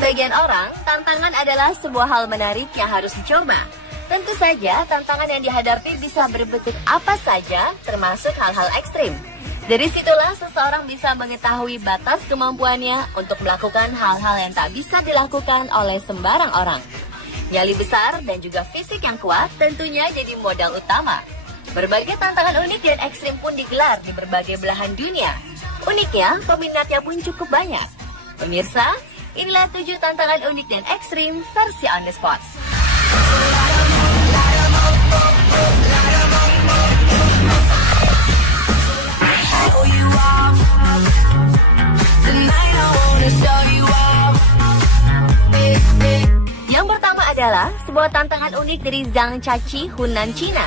sebagian orang, tantangan adalah sebuah hal menarik yang harus dicoba. Tentu saja, tantangan yang dihadapi bisa berbentuk apa saja, termasuk hal-hal ekstrim. Dari situlah seseorang bisa mengetahui batas kemampuannya untuk melakukan hal-hal yang tak bisa dilakukan oleh sembarang orang. Nyali besar dan juga fisik yang kuat tentunya jadi modal utama. Berbagai tantangan unik dan ekstrim pun digelar di berbagai belahan dunia. Uniknya, peminatnya pun cukup banyak. Pemirsa, inilah 7 tantangan unik dan ekstrim versi on the spot. Yang pertama adalah sebuah tantangan unik dari Zhang Chachi, Hunan, Cina.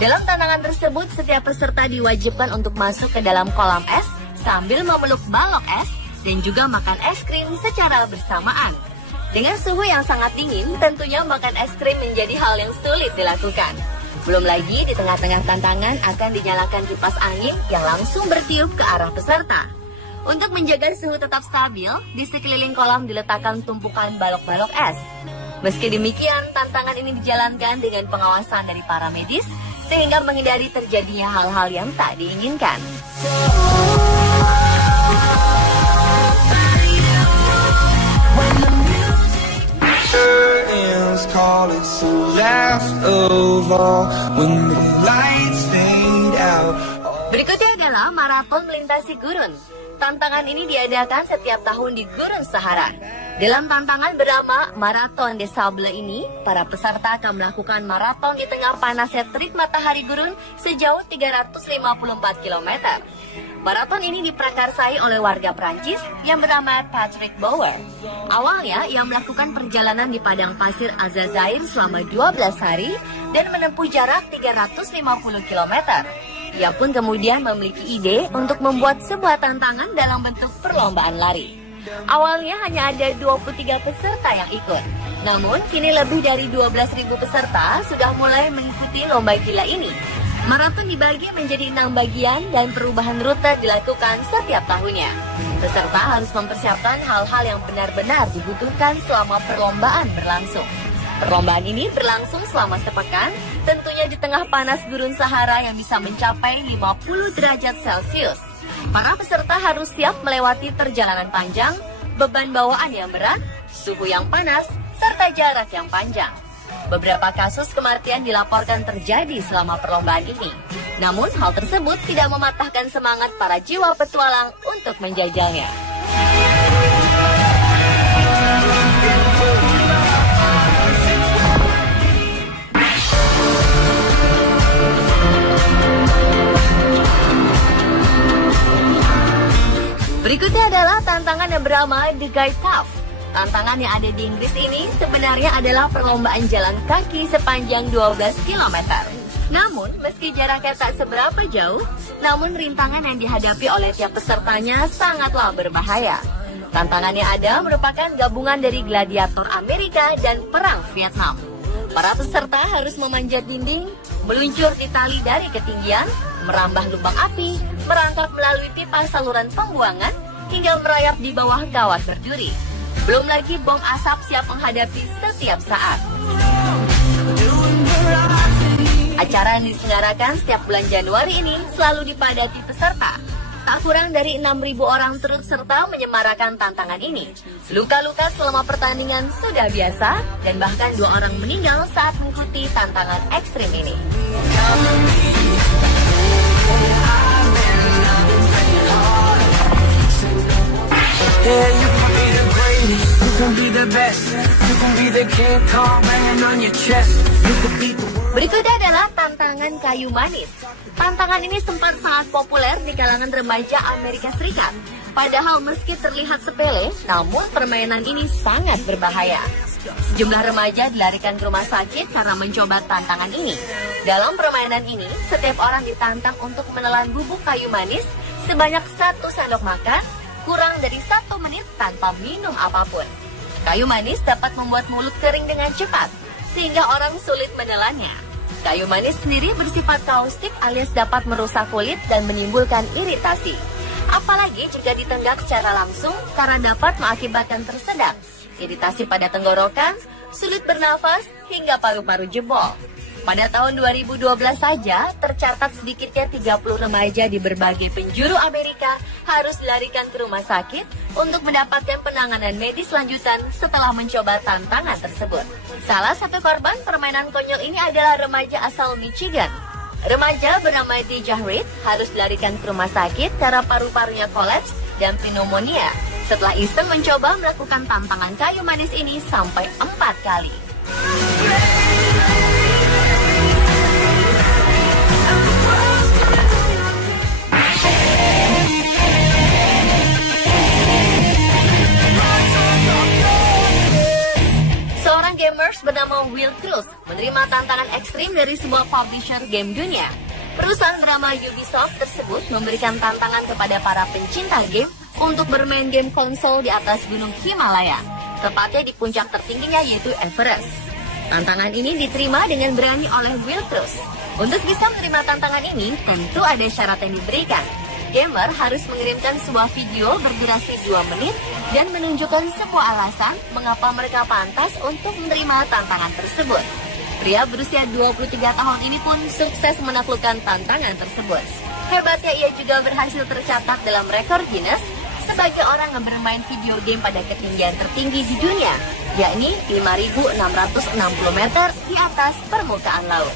Dalam tantangan tersebut, setiap peserta diwajibkan untuk masuk ke dalam kolam es sambil memeluk balok es dan juga makan es krim secara bersamaan. Dengan suhu yang sangat dingin, tentunya makan es krim menjadi hal yang sulit dilakukan. Belum lagi di tengah-tengah tantangan akan dinyalakan kipas angin yang langsung bertiup ke arah peserta. Untuk menjaga suhu tetap stabil, di sekeliling kolam diletakkan tumpukan balok-balok es. Meski demikian, tantangan ini dijalankan dengan pengawasan dari para medis, sehingga menghindari terjadinya hal-hal yang tak diinginkan. Berikutnya adalah maraton melintasi gurun. Tantangan ini diadakan setiap tahun di Gurun Sahara. Dalam tantangan bernama Marathon des Sables ini, para peserta akan melakukan maraton di tengah panasnya terik matahari gurun sejauh 354 km. Maraton ini diprakarsai oleh warga Prancis yang bernama Patrick Bauer. Awalnya, ia melakukan perjalanan di padang pasir Alzaire selama 12 hari dan menempuh jarak 350 km. Ia pun kemudian memiliki ide untuk membuat sebuah tantangan dalam bentuk perlombaan lari. Awalnya hanya ada 23 peserta yang ikut. Namun, kini lebih dari 12.000 peserta sudah mulai mengikuti lomba gila ini. Maraton dibagi menjadi 6 bagian dan perubahan rute dilakukan setiap tahunnya. Peserta harus mempersiapkan hal-hal yang benar-benar dibutuhkan selama perlombaan berlangsung. Perlombaan ini berlangsung selama sepekan, tentunya di tengah panas Gurun Sahara yang bisa mencapai 50 derajat Celcius. Para peserta harus siap melewati perjalanan panjang, beban bawaan yang berat, suhu yang panas, serta jarak yang panjang. Beberapa kasus kematian dilaporkan terjadi selama perlombaan ini. Namun hal tersebut tidak mematahkan semangat para jiwa petualang untuk menjajalnya. Berikutnya adalah tantangan yang bernama The Guide Path. Tantangan yang ada di Inggris ini sebenarnya adalah perlombaan jalan kaki sepanjang 12 km. Namun, meski jaraknya tak seberapa jauh, namun rintangan yang dihadapi oleh tiap pesertanya sangatlah berbahaya. Tantangan yang ada merupakan gabungan dari gladiator Amerika dan perang Vietnam. Para peserta harus memanjat dinding, meluncur di tali dari ketinggian, merambah lubang api, merangkak melalui pipa saluran pembuangan, hingga merayap di bawah kawat berduri. Belum lagi bom asap siap menghadapi setiap saat. Acara yang diselenggarakan setiap bulan Januari ini selalu dipadati peserta. Tak kurang dari 6.000 orang turut serta menyemarakan tantangan ini. Luka-luka selama pertandingan sudah biasa, dan bahkan 2 orang meninggal saat mengikuti tantangan ekstrim ini. Berikutnya adalah tantangan kayu manis. Tantangan ini sempat sangat populer di kalangan remaja Amerika Serikat. Padahal meski terlihat sepele, namun permainan ini sangat berbahaya. Sejumlah remaja dilarikan ke rumah sakit karena mencoba tantangan ini. Dalam permainan ini, setiap orang ditantang untuk menelan bubuk kayu manis sebanyak 1 sendok makan, kurang dari 1 menit tanpa minum apapun. Kayu manis dapat membuat mulut kering dengan cepat, sehingga orang sulit menelannya. Kayu manis sendiri bersifat kaustik alias dapat merusak kulit dan menimbulkan iritasi. Apalagi jika ditenggak secara langsung karena dapat mengakibatkan tersedak. iritasi pada tenggorokan, sulit bernafas, hingga paru-paru jebol. Pada tahun 2012 saja, tercatat sedikitnya 30 remaja di berbagai penjuru Amerika harus dilarikan ke rumah sakit untuk mendapatkan penanganan medis lanjutan setelah mencoba tantangan tersebut. Salah satu korban permainan konyol ini adalah remaja asal Michigan. Remaja bernama Deja Reed harus dilarikan ke rumah sakit karena paru-parunya kolaps dan pneumonia setelah iseng mencoba melakukan tantangan kayu manis ini sampai 4 kali. Seorang gamers bernama Will Cruz menerima tantangan ekstrim dari sebuah publisher game dunia. Perusahaan bernama Ubisoft tersebut memberikan tantangan kepada para pencinta game untuk bermain game konsol di atas gunung Himalaya, tepatnya di puncak tertingginya yaitu Everest. Tantangan ini diterima dengan berani oleh Will Cruz. Untuk bisa menerima tantangan ini, tentu ada syarat yang diberikan. Gamer harus mengirimkan sebuah video berdurasi 2 menit dan menunjukkan sebuah alasan mengapa mereka pantas untuk menerima tantangan tersebut. Pria berusia 23 tahun ini pun sukses menaklukkan tantangan tersebut. Hebatnya ia juga berhasil tercatat dalam rekor Guinness sebagai orang yang bermain video game pada ketinggian tertinggi di dunia, yakni 5.660 meter di atas permukaan laut.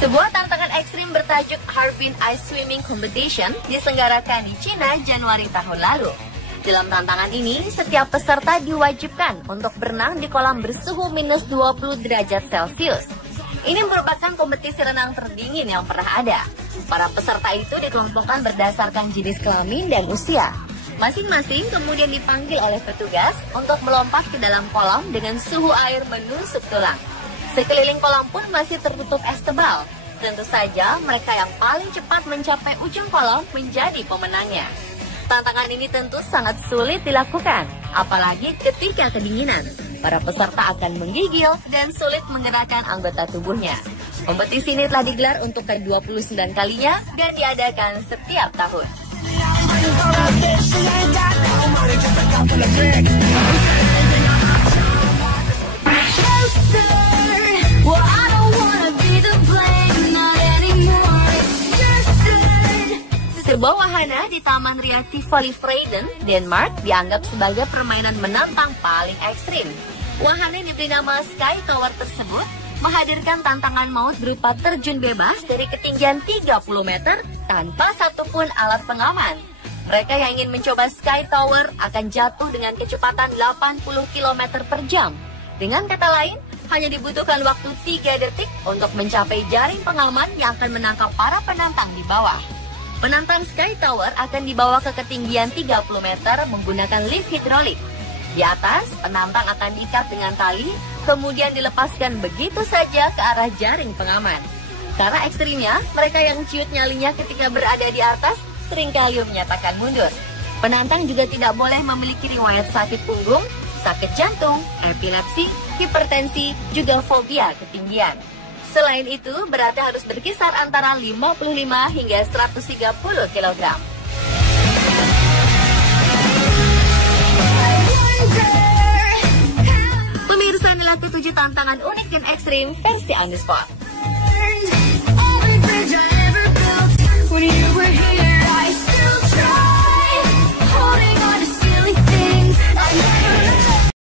Sebuah tantangan ekstrim bertajuk Harbin Ice Swimming Competition diselenggarakan di Cina Januari tahun lalu. Dalam tantangan ini, setiap peserta diwajibkan untuk berenang di kolam bersuhu minus 20 derajat Celcius. Ini merupakan kompetisi renang terdingin yang pernah ada. Para peserta itu dikelompokkan berdasarkan jenis kelamin dan usia. Masing-masing kemudian dipanggil oleh petugas untuk melompat ke dalam kolam dengan suhu air menusuk tulang. Sekeliling kolam pun masih tertutup es tebal. Tentu saja mereka yang paling cepat mencapai ujung kolam menjadi pemenangnya. Tantangan ini tentu sangat sulit dilakukan, apalagi ketika kedinginan. Para peserta akan menggigil dan sulit menggerakkan anggota tubuhnya. Kompetisi ini telah digelar untuk ke-29 kalinya dan diadakan setiap tahun. Sebuah wahana di Taman Ria Tivoli Freden, Denmark dianggap sebagai permainan menantang paling ekstrim. Wahana yang diberi nama Sky Tower tersebut menghadirkan tantangan maut berupa terjun bebas dari ketinggian 30 meter tanpa satupun alat pengaman. Mereka yang ingin mencoba Sky Tower akan jatuh dengan kecepatan 80 km per jam. Dengan kata lain, hanya dibutuhkan waktu 3 detik untuk mencapai jaring pengaman yang akan menangkap para penantang di bawah. Penantang Sky Tower akan dibawa ke ketinggian 30 meter menggunakan lift hidrolik. Di atas, penantang akan diikat dengan tali, kemudian dilepaskan begitu saja ke arah jaring pengaman. Karena ekstrimnya, mereka yang ciut nyalinya ketika berada di atas seringkali menyatakan mundur. Penantang juga tidak boleh memiliki riwayat sakit punggung, sakit jantung, epilepsi, hipertensi, juga fobia ketinggian. Selain itu, beratnya harus berkisar antara 55 hingga 130 kg. Pemirsa, inilah ke-7 tantangan unik dan ekstrim versi On The Spot.